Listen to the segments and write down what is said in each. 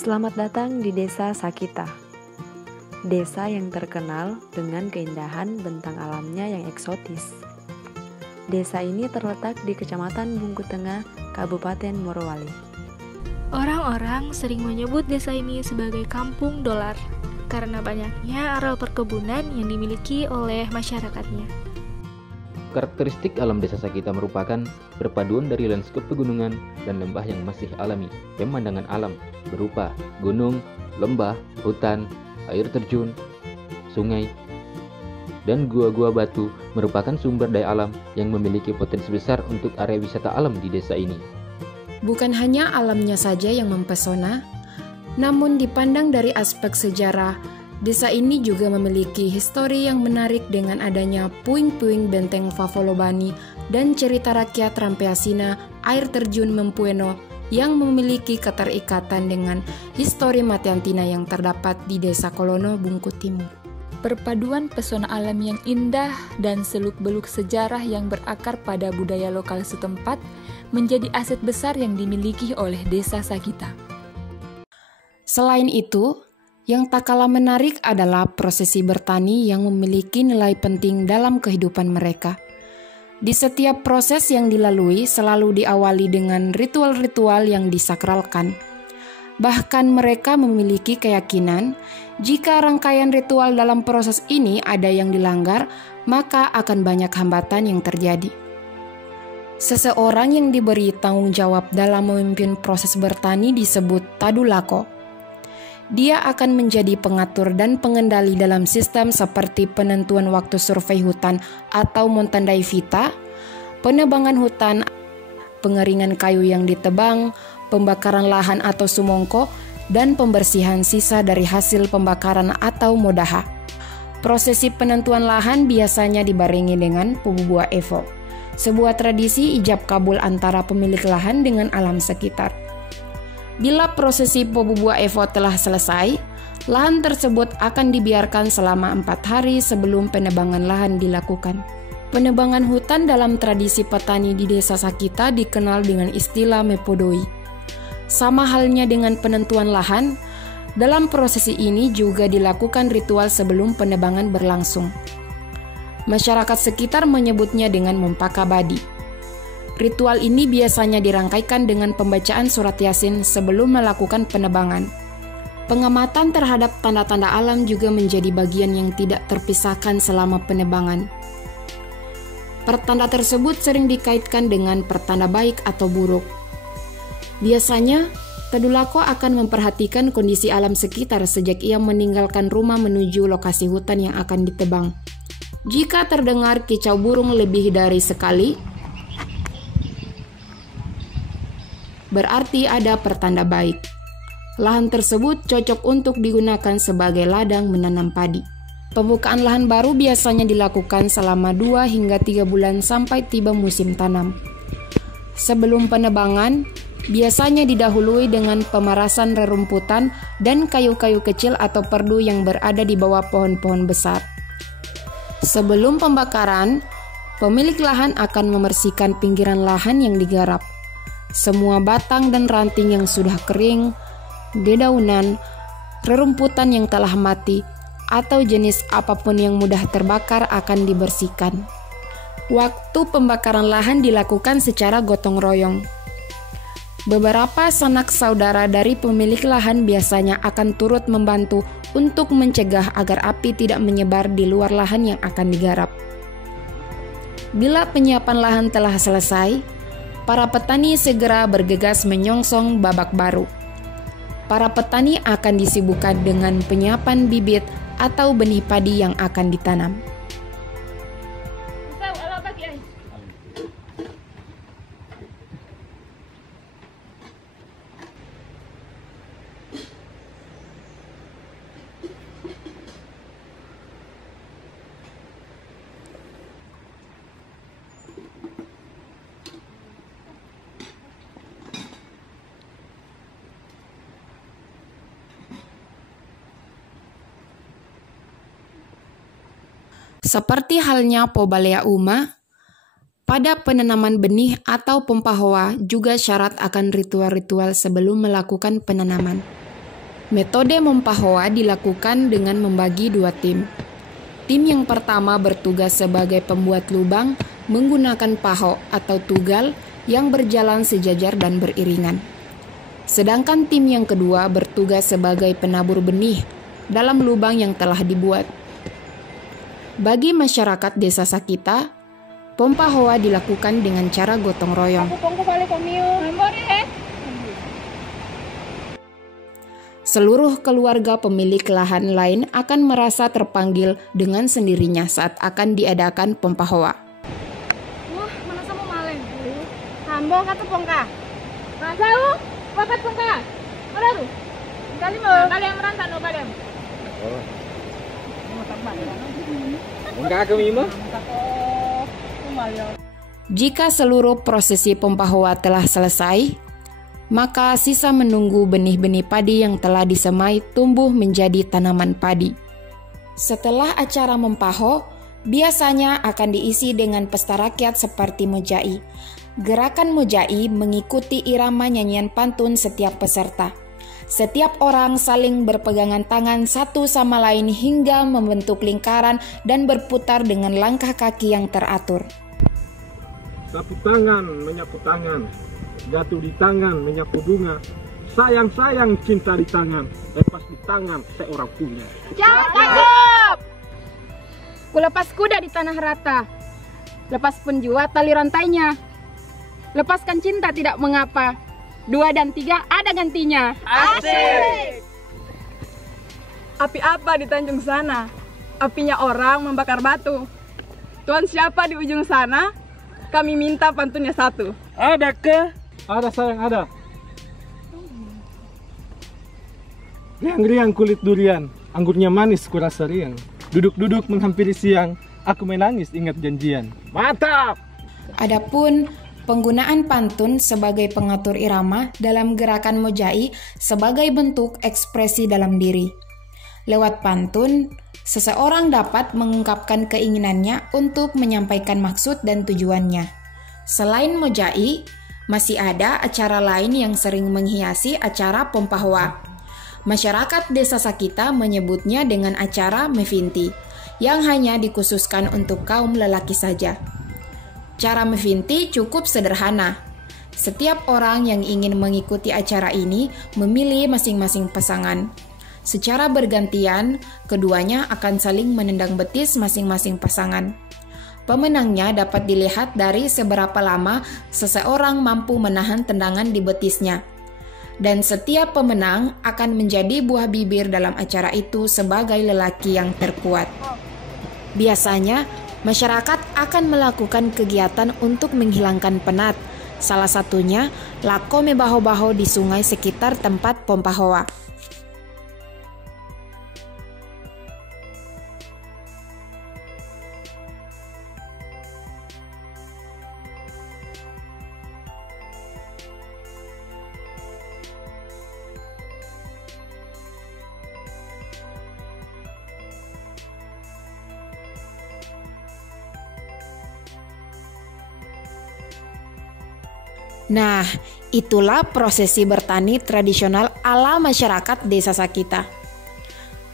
Selamat datang di Desa Sakita. Desa yang terkenal dengan keindahan bentang alamnya yang eksotis. Desa ini terletak di Kecamatan Bungku Tengah, Kabupaten Morowali. Orang-orang sering menyebut desa ini sebagai kampung dolar karena banyaknya areal perkebunan yang dimiliki oleh masyarakatnya. Karakteristik alam Desa Sakita merupakan perpaduan dari lanskap pegunungan dan lembah yang masih alami. Pemandangan alam berupa gunung, lembah, hutan, air terjun, sungai, dan gua-gua batu merupakan sumber daya alam yang memiliki potensi besar untuk area wisata alam di desa ini. Bukan hanya alamnya saja yang mempesona, namun dipandang dari aspek sejarah, desa ini juga memiliki histori yang menarik dengan adanya puing-puing benteng Favolobani dan cerita rakyat Rampeasina, air terjun Mempueno yang memiliki keterikatan dengan histori Matiantina yang terdapat di Desa Kolono, Bungku Timur. Perpaduan pesona alam yang indah dan seluk-beluk sejarah yang berakar pada budaya lokal setempat menjadi aset besar yang dimiliki oleh Desa Sakita. Selain itu, yang tak kalah menarik adalah prosesi bertani yang memiliki nilai penting dalam kehidupan mereka. Di setiap proses yang dilalui selalu diawali dengan ritual-ritual yang disakralkan. Bahkan mereka memiliki keyakinan, jika rangkaian ritual dalam proses ini ada yang dilanggar, maka akan banyak hambatan yang terjadi. Seseorang yang diberi tanggung jawab dalam memimpin proses bertani disebut tadulako. Dia akan menjadi pengatur dan pengendali dalam sistem seperti penentuan waktu survei hutan atau montandai vita, penebangan hutan, pengeringan kayu yang ditebang, pembakaran lahan atau sumongko, dan pembersihan sisa dari hasil pembakaran atau modaha. Prosesi penentuan lahan biasanya dibarengi dengan Pobubua Evo, sebuah tradisi ijab kabul antara pemilik lahan dengan alam sekitar. Bila prosesi Pobubua Evo telah selesai, lahan tersebut akan dibiarkan selama 4 hari sebelum penebangan lahan dilakukan. Penebangan hutan dalam tradisi petani di Desa Sakita dikenal dengan istilah mepodoi. Sama halnya dengan penentuan lahan, dalam prosesi ini juga dilakukan ritual sebelum penebangan berlangsung. Masyarakat sekitar menyebutnya dengan mempakabadi. Ritual ini biasanya dirangkaikan dengan pembacaan surat Yasin sebelum melakukan penebangan. Pengamatan terhadap tanda-tanda alam juga menjadi bagian yang tidak terpisahkan selama penebangan. Pertanda tersebut sering dikaitkan dengan pertanda baik atau buruk. Biasanya, tadulako akan memperhatikan kondisi alam sekitar sejak ia meninggalkan rumah menuju lokasi hutan yang akan ditebang. Jika terdengar kicau burung lebih dari sekali, berarti ada pertanda baik. Lahan tersebut cocok untuk digunakan sebagai ladang menanam padi. Pembukaan lahan baru biasanya dilakukan selama 2 hingga 3 bulan sampai tiba musim tanam. Sebelum penebangan, biasanya didahului dengan pemerasan rerumputan dan kayu-kayu kecil atau perdu yang berada di bawah pohon-pohon besar. Sebelum pembakaran, pemilik lahan akan membersihkan pinggiran lahan yang digarap. Semua batang dan ranting yang sudah kering, dedaunan, rerumputan yang telah mati, atau jenis apapun yang mudah terbakar akan dibersihkan. Waktu pembakaran lahan dilakukan secara gotong royong. Beberapa sanak saudara dari pemilik lahan biasanya akan turut membantu untuk mencegah agar api tidak menyebar di luar lahan yang akan digarap. Bila penyiapan lahan telah selesai, para petani segera bergegas menyongsong babak baru. Para petani akan disibukkan dengan penyiapan bibit atau benih padi yang akan ditanam. Seperti halnya Pobalea Uma, pada penanaman benih atau pompahoa juga syarat akan ritual-ritual sebelum melakukan penanaman. Metode Mempahoa dilakukan dengan membagi 2 tim. Tim yang pertama bertugas sebagai pembuat lubang menggunakan paho atau tugal yang berjalan sejajar dan beriringan. Sedangkan tim yang kedua bertugas sebagai penabur benih dalam lubang yang telah dibuat. Bagi masyarakat Desa Sakita, Mempahoa dilakukan dengan cara gotong royong. Seluruh keluarga pemilik lahan lain akan merasa terpanggil dengan sendirinya saat akan diadakan Mempahoa. Wah, mana sama maleng? Hambo kata pongka. Masau, pakat pongka. Ada tuh. Kali mau. Kali yang merantau no kalian. Oh. Enggak kami mah. Jika seluruh prosesi Mempahoa telah selesai, maka sisa menunggu benih-benih padi yang telah disemai tumbuh menjadi tanaman padi. Setelah acara Mempaho, biasanya akan diisi dengan pesta rakyat seperti mojai. Gerakan mojai mengikuti irama nyanyian pantun setiap peserta. Setiap orang saling berpegangan tangan satu sama lain hingga membentuk lingkaran dan berputar dengan langkah kaki yang teratur. Sapu tangan menyapu tangan, jatuh di tangan menyapu bunga, sayang-sayang cinta di tangan, lepas di tangan seorang punya. Cakep! Kulepas kuda di tanah rata, lepas penjua tali rantainya, lepaskan cinta tidak mengapa, 2 dan 3 ada gantinya. Asik! Api apa di Tanjung sana? Apinya orang membakar batu. Tuan siapa di ujung sana? Kami minta pantunnya 1. Ada ke? Ada sayang ada. Riang-riang kulit durian, anggurnya manis kurasa riang. Duduk-duduk menghampiri siang, aku menangis ingat janjian. Mantap! Adapun penggunaan pantun sebagai pengatur irama dalam gerakan mojai sebagai bentuk ekspresi dalam diri. Lewat pantun, seseorang dapat mengungkapkan keinginannya untuk menyampaikan maksud dan tujuannya. Selain mojai, masih ada acara lain yang sering menghiasi acara Mempahoa. Masyarakat Desa Sakita menyebutnya dengan acara Mevinti, yang hanya dikhususkan untuk kaum lelaki saja. Cara Mevinti cukup sederhana. Setiap orang yang ingin mengikuti acara ini memilih masing-masing pasangan. Secara bergantian, keduanya akan saling menendang betis masing-masing pasangan. Pemenangnya dapat dilihat dari seberapa lama seseorang mampu menahan tendangan di betisnya. Dan setiap pemenang akan menjadi buah bibir dalam acara itu sebagai lelaki yang terkuat. Biasanya, masyarakat akan melakukan kegiatan untuk menghilangkan penat. Salah satunya, lako mebaho-baho di sungai sekitar tempat Mempahoa. Nah, itulah prosesi bertani tradisional ala masyarakat Desa Sakita.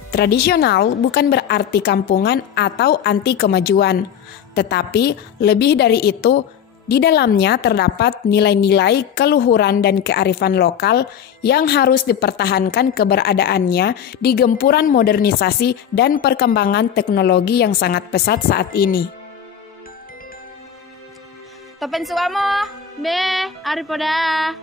Tradisional bukan berarti kampungan atau anti kemajuan, tetapi lebih dari itu, di dalamnya terdapat nilai-nilai keluhuran dan kearifan lokal yang harus dipertahankan keberadaannya di gempuran modernisasi dan perkembangan teknologi yang sangat pesat saat ini. Topen suamo, be, aripoda.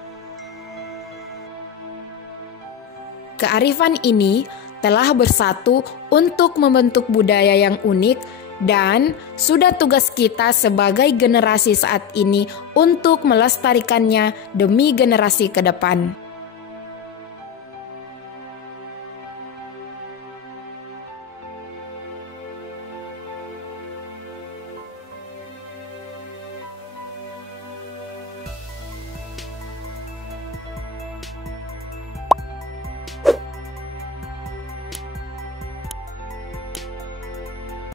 Kearifan ini telah bersatu untuk membentuk budaya yang unik dan sudah tugas kita sebagai generasi saat ini untuk melestarikannya demi generasi ke depan.